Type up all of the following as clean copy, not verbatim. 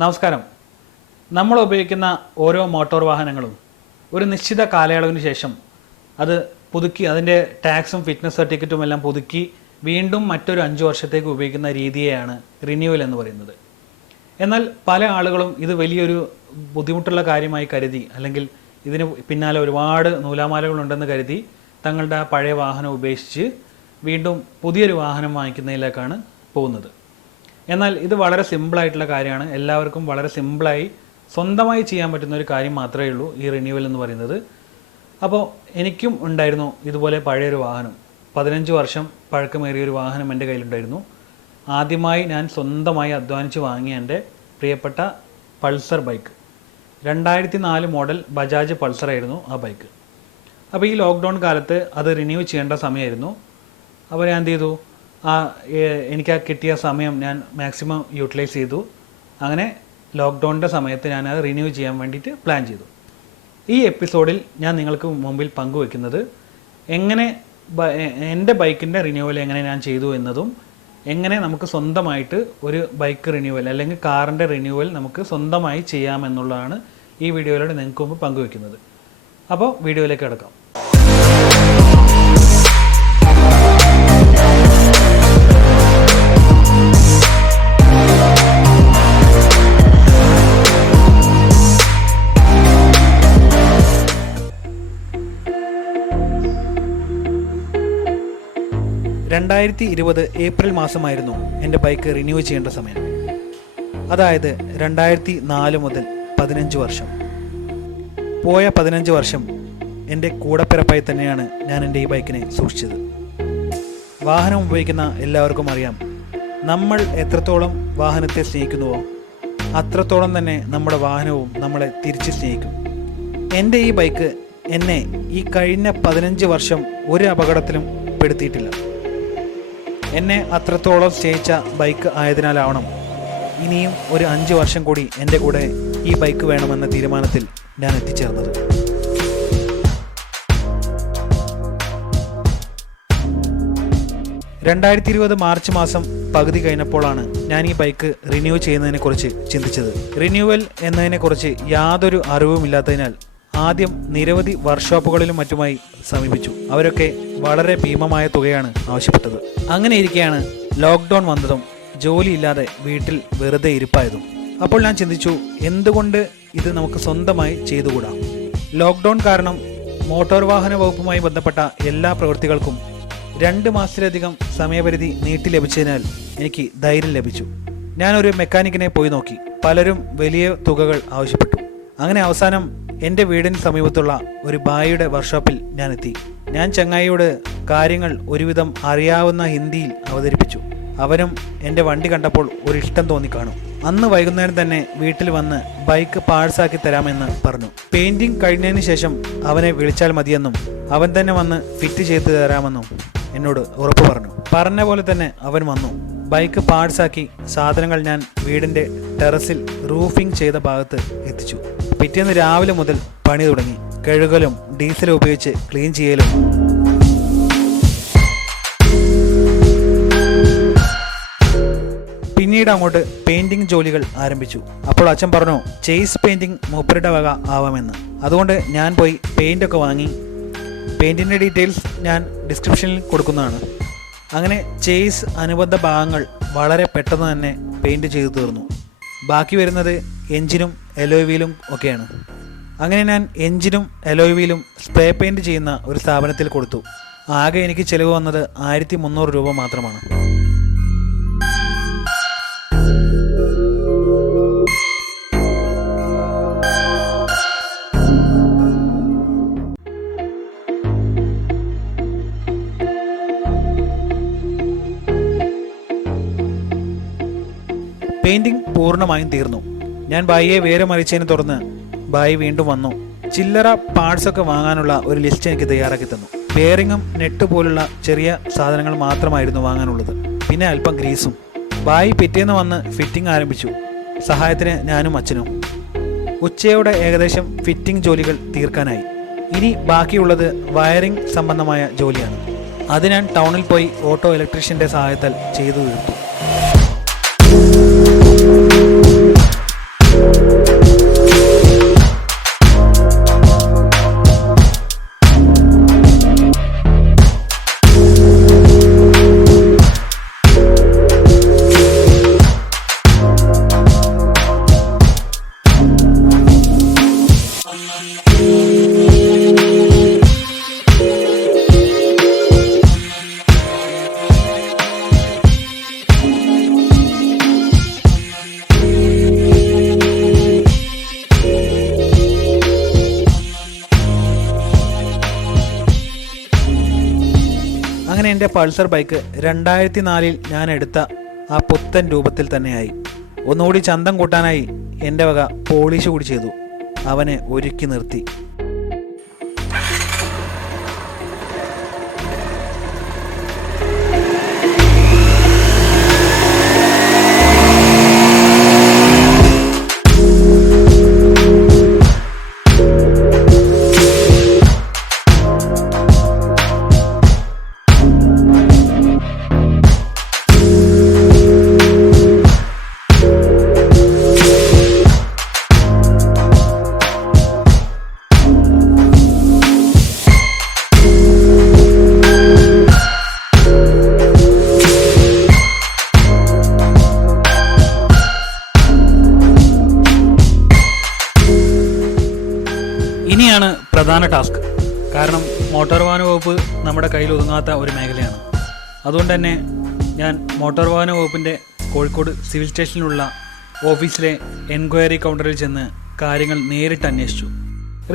നമസ്കാരം. നമ്മൾ ഉപയോഗിക്കുന്ന ഓരോ മോട്ടോർ വാഹനങ്ങളും ഒരു നിശ്ചിത കാലയളവിന് ശേഷം അത് പുതുക്കി അതിൻ്റെ ടാക്സും ഫിറ്റ്നസ് സർട്ടിഫിക്കറ്റും എല്ലാം പുതുക്കി വീണ്ടും മറ്റൊരു 5 വർഷത്തേക്ക് ഉപയോഗിക്കുന്ന രീതിയെയാണ് റിന്യൂവൽ എന്ന് പറയുന്നത്. എന്നാൽ പല ആളുകളും ഇത് വലിയൊരു ബുദ്ധിമുട്ടുള്ള കാര്യമായി കരുതി, അല്ലെങ്കിൽ ഇതിന് പിന്നാലെ ഒരുപാട് നൂലാമാലകളുണ്ടെന്ന് കരുതി തങ്ങളുടെ പഴയ വാഹനം ഉപേക്ഷിച്ച് വീണ്ടും പുതിയൊരു വാഹനം വാങ്ങിക്കുന്നതിലേക്കാണ് പോകുന്നത്. എന്നാൽ ഇത് വളരെ സിമ്പിളായിട്ടുള്ള കാര്യമാണ്. എല്ലാവർക്കും വളരെ സിമ്പിളായി സ്വന്തമായി ചെയ്യാൻ പറ്റുന്ന ഒരു കാര്യം മാത്രമേ ഉള്ളൂ ഈ റിന്യൂവൽ എന്ന് പറയുന്നത്. അപ്പോൾ എനിക്കും ഉണ്ടായിരുന്നു ഇതുപോലെ പഴയൊരു വാഹനം. 15 വർഷം പഴക്കമേറിയൊരു വാഹനം എൻ്റെ കയ്യിലുണ്ടായിരുന്നു. ആദ്യമായി ഞാൻ സ്വന്തമായി അധ്വാനിച്ച് വാങ്ങിയ എൻ്റെ പ്രിയപ്പെട്ട പൾസർ ബൈക്ക്, 2004 മോഡൽ ബജാജ് പൾസറായിരുന്നു ആ ബൈക്ക്. അപ്പോൾ ഈ ലോക്ക്ഡൗൺ കാലത്ത് അത് റിന്യൂ ചെയ്യേണ്ട സമയമായിരുന്നു. അപ്പോൾ ഞാൻ എന്ത് ചെയ്തു, എനിക്ക് കിട്ടിയ സമയം ഞാൻ മാക്സിമം യൂട്ടിലൈസ് ചെയ്തു. അങ്ങനെ ലോക്ക്ഡൗണിൻ്റെ സമയത്ത് ഞാൻ അത് റിന്യൂ ചെയ്യാൻ വേണ്ടിയിട്ട് പ്ലാൻ ചെയ്തു. ഈ എപ്പിസോഡിൽ ഞാൻ നിങ്ങൾക്ക് മുമ്പിൽ പങ്കുവെക്കുന്നത് എങ്ങനെ എൻ്റെ ബൈക്കിൻ്റെ റിന്യൂവൽ എങ്ങനെ ഞാൻ ചെയ്തു എന്നതും, എങ്ങനെ നമുക്ക് സ്വന്തമായിട്ട് ഒരു ബൈക്ക് റിന്യൂവൽ അല്ലെങ്കിൽ കാറിൻ്റെ റിന്യൂവൽ നമുക്ക് സ്വന്തമായി ചെയ്യാമെന്നുള്ളതാണ് ഈ വീഡിയോയിലൂടെ നിങ്ങൾക്ക് മുമ്പ് പങ്കുവെക്കുന്നത്. അപ്പോൾ വീഡിയോയിലേക്ക് കിടക്കാം. ഏപ്രിൽ മാസമായിരുന്നു എൻ്റെ ബൈക്ക് റിന്യൂ ചെയ്യേണ്ട സമയം. അതായത് 2004 മുതൽ 15 വർഷം. പോയ 15 വർഷം എൻ്റെ കൂടപ്പിറപ്പായി തന്നെയാണ് ഞാൻ എൻ്റെ ഈ ബൈക്കിനെ സൂക്ഷിച്ചത്. വാഹനം ഉപയോഗിക്കുന്ന എല്ലാവർക്കും അറിയാം, നമ്മൾ എത്രത്തോളം വാഹനത്തെ സ്നേഹിക്കുന്നുവോ അത്രത്തോളം തന്നെ നമ്മുടെ വാഹനവും നമ്മളെ തിരിച്ച് സ്നേഹിക്കും. എൻ്റെ ഈ ബൈക്ക് എന്നെ ഈ കഴിഞ്ഞ 15 വർഷം ഒരു അപകടത്തിലും പെടുത്തിയിട്ടില്ല. എന്നെ അത്രത്തോളം സ്നേഹിച്ച ബൈക്ക് ആയതിനാലാവണം ഇനിയും ഒരു 5 വർഷം കൂടി എൻ്റെ കൂടെ ഈ ബൈക്ക് വേണമെന്ന തീരുമാനത്തിൽ ഞാൻ എത്തിച്ചേർന്നത്. മാർച്ച് മാസം പകുതി കഴിഞ്ഞപ്പോഴാണ് ഞാൻ ഈ ബൈക്ക് റിന്യൂ ചെയ്യുന്നതിനെക്കുറിച്ച് ചിന്തിച്ചത്. റിന്യൂവൽ എന്നതിനെക്കുറിച്ച് യാതൊരു അറിവുമില്ലാത്തതിനാൽ ആദ്യം നിരവധി വർക്ക്ഷോപ്പുകളിലും മറ്റുമായി സമീപിച്ചു. അവരൊക്കെ വളരെ ഭീമമായ തുകയാണ് ആവശ്യപ്പെട്ടത്. അങ്ങനെ ഇരിക്കെയാണ് ലോക്ക്ഡൗൺ വന്നതും ജോലിയില്ലാതെ വീട്ടിൽ വെറുതെ ഇരിപ്പായതും. അപ്പോൾ ഞാൻ ചിന്തിച്ചു, എന്തുകൊണ്ട് ഇത് നമുക്ക് സ്വന്തമായി ചെയ്തുകൂടാ? ലോക്ക്ഡൗൺ കാരണം മോട്ടോർ വാഹന വകുപ്പുമായി ബന്ധപ്പെട്ട എല്ലാ പ്രവൃത്തികൾക്കും 2 മാസത്തിലധികം സമയപരിധി നീട്ടി ലഭിച്ചതിനാൽ എനിക്ക് ധൈര്യം ലഭിച്ചു. ഞാനൊരു മെക്കാനിക്കിനെ പോയി നോക്കി. പലരും വലിയ തുകകൾ ആവശ്യപ്പെട്ടു. അങ്ങനെ അവസാനം എൻ്റെ വീടിന് സമീപത്തുള്ള ഒരു ബായിയുടെ വർക്ക്ഷോപ്പിൽ ഞാൻ എത്തി. ഞാൻ ചങ്ങായിയോട് കാര്യങ്ങൾ ഒരുവിധം അറിയാവുന്ന ഹിന്ദിയിൽ അവതരിപ്പിച്ചു. അവനും എൻ്റെ വണ്ടി കണ്ടപ്പോൾ ഒരു ഇഷ്ടം തോന്നിക്കാണും. അന്ന് വൈകുന്നേരം തന്നെ വീട്ടിൽ വന്ന് ബൈക്ക് പാഴ്സാക്കി തരാമെന്ന് പറഞ്ഞു. പെയിൻറ്റിങ് കഴിഞ്ഞതിന് ശേഷം അവനെ വിളിച്ചാൽ മതിയെന്നും അവൻ തന്നെ വന്ന് ഫിറ്റ് ചെയ്ത് തരാമെന്നും എന്നോട് ഉറപ്പ് പറഞ്ഞു. പറഞ്ഞ പോലെ തന്നെ അവൻ വന്നു. ബൈക്ക് പാഴ്സാക്കി സാധനങ്ങൾ ഞാൻ വീടിൻ്റെ ടെറസിൽ റൂഫിംഗ് ചെയ്ത ഭാഗത്ത് എത്തിച്ചു. പിറ്റേന്ന് രാവിലെ മുതൽ പണി തുടങ്ങി. കഴുകലും ഡീസൽ ഉപയോഗിച്ച് ക്ലീൻ ചെയ്യലും. പിന്നീട് അങ്ങോട്ട് പെയിന്റിംഗ് ജോലികൾ ആരംഭിച്ചു. അപ്പോൾ അച്ഛൻ പറഞ്ഞു, ചേസ് പെയിന്റിംഗ് മൂപ്പരുടെ വക ആവാമെന്ന്. അതുകൊണ്ട് ഞാൻ പോയി പെയിൻ്റൊക്കെ വാങ്ങി. പെയിൻറ്റിൻ്റെ ഡീറ്റെയിൽസ് ഞാൻ ഡിസ്ക്രിപ്ഷനിൽ കൊടുക്കുന്നതാണ്. അങ്ങനെ ചേസ് അനുബന്ധ ഭാഗങ്ങൾ വളരെ പെട്ടെന്ന് തന്നെ പെയിൻറ്റ് ചെയ്തു തീർന്നു. ബാക്കി വരുന്നത് എൻജിനും എലോയ് വീലും ഒക്കെയാണ്. അങ്ങനെ ഞാൻ എൻജിനും എലോയ് വീലും സ്പ്രേ പെയിൻറ്റ് ചെയ്യുന്ന ഒരു സ്ഥാപനത്തിൽ കൊടുത്തു. ആകെ എനിക്ക് ചിലവ് വന്നത് 1300 രൂപ മാത്രമാണ്. പെയിൻറ്റിംഗ് പൂർണ്ണമായും തീർന്നു. ഞാൻ ബായിയെ വേറെ മറിച്ചതിനെ തുടർന്ന് ബായി വീണ്ടും വന്നു. ചില്ലറ പാർട്സൊക്കെ വാങ്ങാനുള്ള ഒരു ലിസ്റ്റ് എനിക്ക് തയ്യാറാക്കി തന്നു. ബെയറിങ്ങും നെറ്റ് പോലുള്ള ചെറിയ സാധനങ്ങൾ മാത്രമായിരുന്നു വാങ്ങാനുള്ളത്. പിന്നെ അല്പം ഗ്രീസും. ബായി പിറ്റേന്ന് വന്ന് ഫിറ്റിംഗ് ആരംഭിച്ചു. സഹായത്തിന് ഞാനും അച്ഛനും. ഉച്ചയോടെ ഏകദേശം ഫിറ്റിംഗ് ജോലികൾ തീർക്കാനായി. ഇനി ബാക്കിയുള്ളത് വയറിംഗ് സംബന്ധമായ ജോലിയാണ്. അത് ഞാൻ ടൗണിൽ പോയി ഓട്ടോ ഇലക്ട്രീഷ്യൻ്റെ സഹായത്താൽ ചെയ്തു തീർത്തു. എൻ്റെ പൾസർ ബൈക്ക് 2004 ഞാൻ എടുത്ത ആ പുത്തൻ രൂപത്തിൽ തന്നെയായി. ഒന്നുകൂടി ചന്തം കൂട്ടാനായി എൻ്റെ വക പോളിഷ് കൂടി ചെയ്തു. അവനെ ഒരുക്കി നിർത്തി. ഇനിയാണ് പ്രധാന ടാസ്ക്. കാരണം മോട്ടോർ വാഹന വകുപ്പ് നമ്മുടെ കയ്യിൽ ഒതുങ്ങാത്ത ഒരു മേഖലയാണ്. അതുകൊണ്ട് തന്നെ ഞാൻ മോട്ടോർ വാഹന വകുപ്പിൻ്റെ കോഴിക്കോട് സിവിൽ സ്റ്റേഷനിലുള്ള ഓഫീസിലെ എൻക്വയറി കൗണ്ടറിൽ ചെന്ന് കാര്യങ്ങൾ നേരിട്ട് അന്വേഷിച്ചു.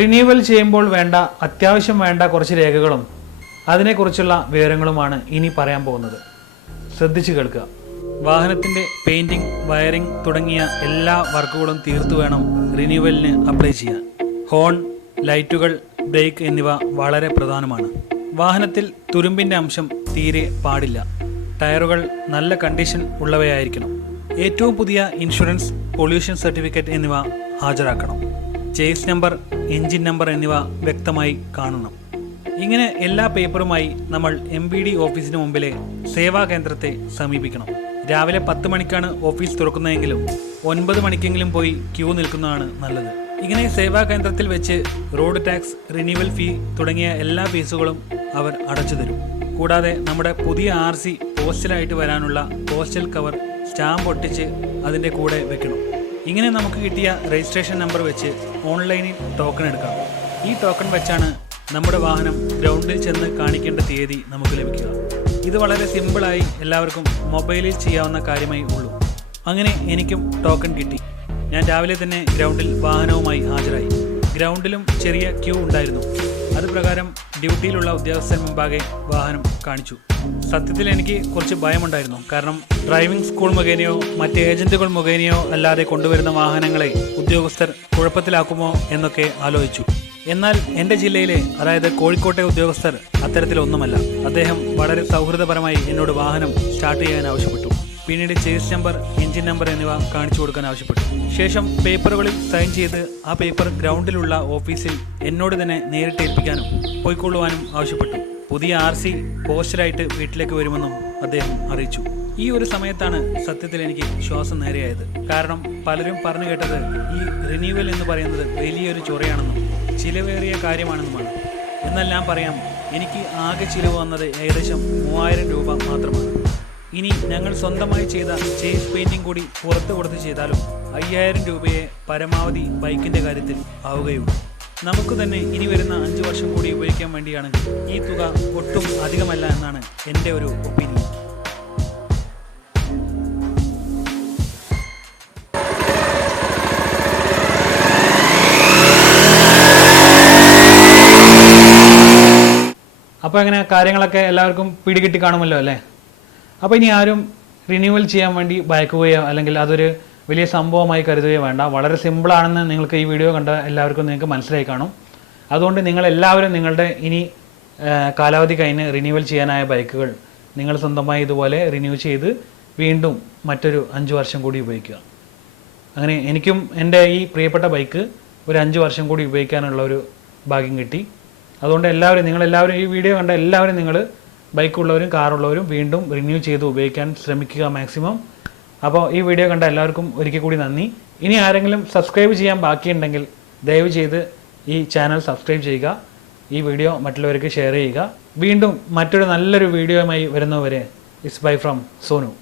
റിന്യൂവൽ ചെയ്യുമ്പോൾ അത്യാവശ്യം വേണ്ട കുറച്ച് രേഖകളും അതിനെക്കുറിച്ചുള്ള വിവരങ്ങളുമാണ് ഇനി പറയാൻ പോകുന്നത്. ശ്രദ്ധിച്ചു കേൾക്കുക. വാഹനത്തിൻ്റെ പെയിൻറ്റിങ്, വയറിംഗ് തുടങ്ങിയ എല്ലാ വർക്കുകളും തീർത്തു വേണം റിന്യൂവലിന് അപ്ലൈ ചെയ്യാൻ. ഹോൺ, ലൈറ്റുകൾ, ബ്രേക്ക് എന്നിവ വളരെ പ്രധാനമാണ്. വാഹനത്തിൽ തുരുമ്പിൻ്റെ അംശം തീരെ പാടില്ല. ടയറുകൾ നല്ല കണ്ടീഷൻ ഉള്ളവയായിരിക്കണം. ഏറ്റവും പുതിയ ഇൻഷുറൻസ്, പൊല്യൂഷൻ സർട്ടിഫിക്കറ്റ് എന്നിവ ഹാജരാക്കണം. ചേസ് നമ്പർ, എൻജിൻ നമ്പർ എന്നിവ വ്യക്തമായി കാണണം. ഇങ്ങനെ എല്ലാ പേപ്പറുമായി നമ്മൾ MVD ഓഫീസിന് മുമ്പിലെ സേവാ കേന്ദ്രത്തെ സമീപിക്കണം. രാവിലെ 10 മണിക്കാണ് ഓഫീസ് തുറക്കുന്നതെങ്കിലും 9 മണിക്കെങ്കിലും പോയി ക്യൂ നിൽക്കുന്നതാണ് നല്ലത്. ഇങ്ങനെ സേവാ കേന്ദ്രത്തിൽ വെച്ച് റോഡ് ടാക്സ്, റിന്യൂവൽ ഫീ തുടങ്ങിയ എല്ലാ ഫീസുകളും അവർ അടച്ചു തരും. കൂടാതെ നമ്മുടെ പുതിയ RC പോസ്റ്റലായിട്ട് വരാനുള്ള പോസ്റ്റൽ കവർ സ്റ്റാമ്പ് ഒട്ടിച്ച് അതിൻ്റെ കൂടെ വെക്കണം. ഇങ്ങനെ നമുക്ക് കിട്ടിയ രജിസ്ട്രേഷൻ നമ്പർ വെച്ച് ഓൺലൈനിൽ ടോക്കൺ എടുക്കാം. ഈ ടോക്കൺ വെച്ചാണ് നമ്മുടെ വാഹനം ഗ്രൗണ്ടിൽ ചെന്ന് കാണിക്കേണ്ട തീയതി നമുക്ക് ലഭിക്കുക. ഇത് വളരെ സിമ്പിളായി എല്ലാവർക്കും മൊബൈലിൽ ചെയ്യാവുന്ന കാര്യമായി ഉള്ളൂ. അങ്ങനെ എനിക്കും ടോക്കൺ കിട്ടി. ഞാൻ രാവിലെ തന്നെ ഗ്രൗണ്ടിൽ വാഹനവുമായി ഹാജരായി. ഗ്രൗണ്ടിലും ചെറിയ ക്യൂ ഉണ്ടായിരുന്നു. അതുപ്രകാരം ഡ്യൂട്ടിയിലുള്ള ഉദ്യോഗസ്ഥൻ മുമ്പാകെ വാഹനം കാണിച്ചു. സത്യത്തിൽ എനിക്ക് കുറച്ച് ഭയമുണ്ടായിരുന്നു. കാരണം ഡ്രൈവിംഗ് സ്കൂൾ മുഖേനയോ മറ്റ് ഏജന്റുകൾ മുഖേനയോ അല്ലാതെ കൊണ്ടുവരുന്ന വാഹനങ്ങളെ ഉദ്യോഗസ്ഥർ കുഴപ്പത്തിലാക്കുമോ എന്നൊക്കെ ആലോചിച്ചു. എന്നാൽ എൻ്റെ ജില്ലയിലെ, അതായത് കോഴിക്കോട്ടെ ഉദ്യോഗസ്ഥർ അത്തരത്തിലൊന്നുമല്ല. അദ്ദേഹം വളരെ സൗഹൃദപരമായി എന്നോട് വാഹനം സ്റ്റാർട്ട് ചെയ്യാൻ ആവശ്യപ്പെട്ടു. പിന്നീട് ചേസ് നമ്പർ, എൻജിൻ നമ്പർ എന്നിവ കാണിച്ചു കൊടുക്കാൻ ആവശ്യപ്പെട്ടു. ശേഷം പേപ്പറുകളിൽ സൈൻ ചെയ്ത് ആ പേപ്പർ ഗ്രൗണ്ടിലുള്ള ഓഫീസിൽ എന്നോട് തന്നെ നേരിട്ട് ഏൽപ്പിക്കാനും പോയിക്കൊള്ളുവാനും ആവശ്യപ്പെട്ടു. പുതിയ RC പോസ്റ്റലായിട്ട് വീട്ടിലേക്ക് വരുമെന്നും അദ്ദേഹം അറിയിച്ചു. ഈ ഒരു സമയത്താണ് സത്യത്തിൽ എനിക്ക് ശ്വാസം നേരെയായത്. കാരണം പലരും പറഞ്ഞു കേട്ടത് ഈ റിന്യൂവൽ എന്ന് പറയുന്നത് വലിയൊരു ചൊറയാണെന്നും ചിലവേറിയ കാര്യമാണെന്നുമാണ്. എന്നാൽ ഞാൻ പറയാം, എനിക്ക് ആകെ ചിലവ് വന്നത് ഏകദേശം 3000 രൂപ മാത്രമാണ്. ഇനി ഞങ്ങൾ സ്വന്തമായി ചെയ്ത ചേസ് പെയിൻറ്റിംഗ് കൂടി പുറത്ത് കൊടുത്ത് ചെയ്താലും 5000 രൂപയെ പരമാവധി ബൈക്കിൻ്റെ കാര്യത്തിൽ ആവുകയുള്ളൂ. നമുക്ക് തന്നെ ഇനി വരുന്ന 5 വർഷം കൂടി ഉപയോഗിക്കാൻ വേണ്ടിയാണെങ്കിൽ ഈ തുക ഒട്ടും അധികമല്ല എന്നാണ് എൻ്റെ ഒരു ഒപ്പീനിയൻ. അപ്പോൾ അങ്ങനെ കാര്യങ്ങളൊക്കെ എല്ലാവർക്കും പിടികിട്ടി കാണുമല്ലോ അല്ലേ? അപ്പോൾ ഇനി ആരും റിന്യൂവൽ ചെയ്യാൻ വേണ്ടി ഭയക്കുകയോ അല്ലെങ്കിൽ അതൊരു വലിയ സംഭവമായി കരുതുകയോ വേണ്ട. വളരെ സിമ്പിളാണെന്ന് നിങ്ങൾക്ക് ഈ വീഡിയോ കണ്ട എല്ലാവർക്കും നിങ്ങൾക്ക് മനസ്സിലായി കാണും. അതുകൊണ്ട് നിങ്ങളെല്ലാവരും നിങ്ങളുടെ ഇനി കാലാവധി കഴിഞ്ഞ് റിന്യൂവൽ ചെയ്യാനായ ബൈക്കുകൾ നിങ്ങൾ സ്വന്തമായി ഇതുപോലെ റിന്യൂ ചെയ്ത് വീണ്ടും മറ്റൊരു 5 വർഷം കൂടി ഉപയോഗിക്കുക. അങ്ങനെ എനിക്കും എൻ്റെ ഈ പ്രിയപ്പെട്ട ബൈക്ക് ഒരു 5 വർഷം കൂടി ഉപയോഗിക്കാനുള്ള ഒരു ഭാഗ്യം കിട്ടി. അതുകൊണ്ട് നിങ്ങളെല്ലാവരും ഈ വീഡിയോ കണ്ട എല്ലാവരും നിങ്ങൾ ബൈക്കുള്ളവരും കാറുള്ളവരും വീണ്ടും റിന്യൂ ചെയ്ത് ഉപയോഗിക്കാൻ ശ്രമിക്കുക മാക്സിമം. അപ്പോൾ ഈ വീഡിയോ കണ്ട എല്ലാവർക്കും ഒരിക്കൽ കൂടി നന്ദി. ഇനി ആരെങ്കിലും സബ്സ്ക്രൈബ് ചെയ്യാൻ ബാക്കിയുണ്ടെങ്കിൽ ദയവ് ചെയ്ത് ഈ ചാനൽ സബ്സ്ക്രൈബ് ചെയ്യുക. ഈ വീഡിയോ മറ്റുള്ളവർക്ക് ഷെയർ ചെയ്യുക. വീണ്ടും മറ്റൊരു നല്ലൊരു വീഡിയോയുമായി വരുന്നവരെ ഇറ്റ്സ് ബൈ ഫ്രം സോനു.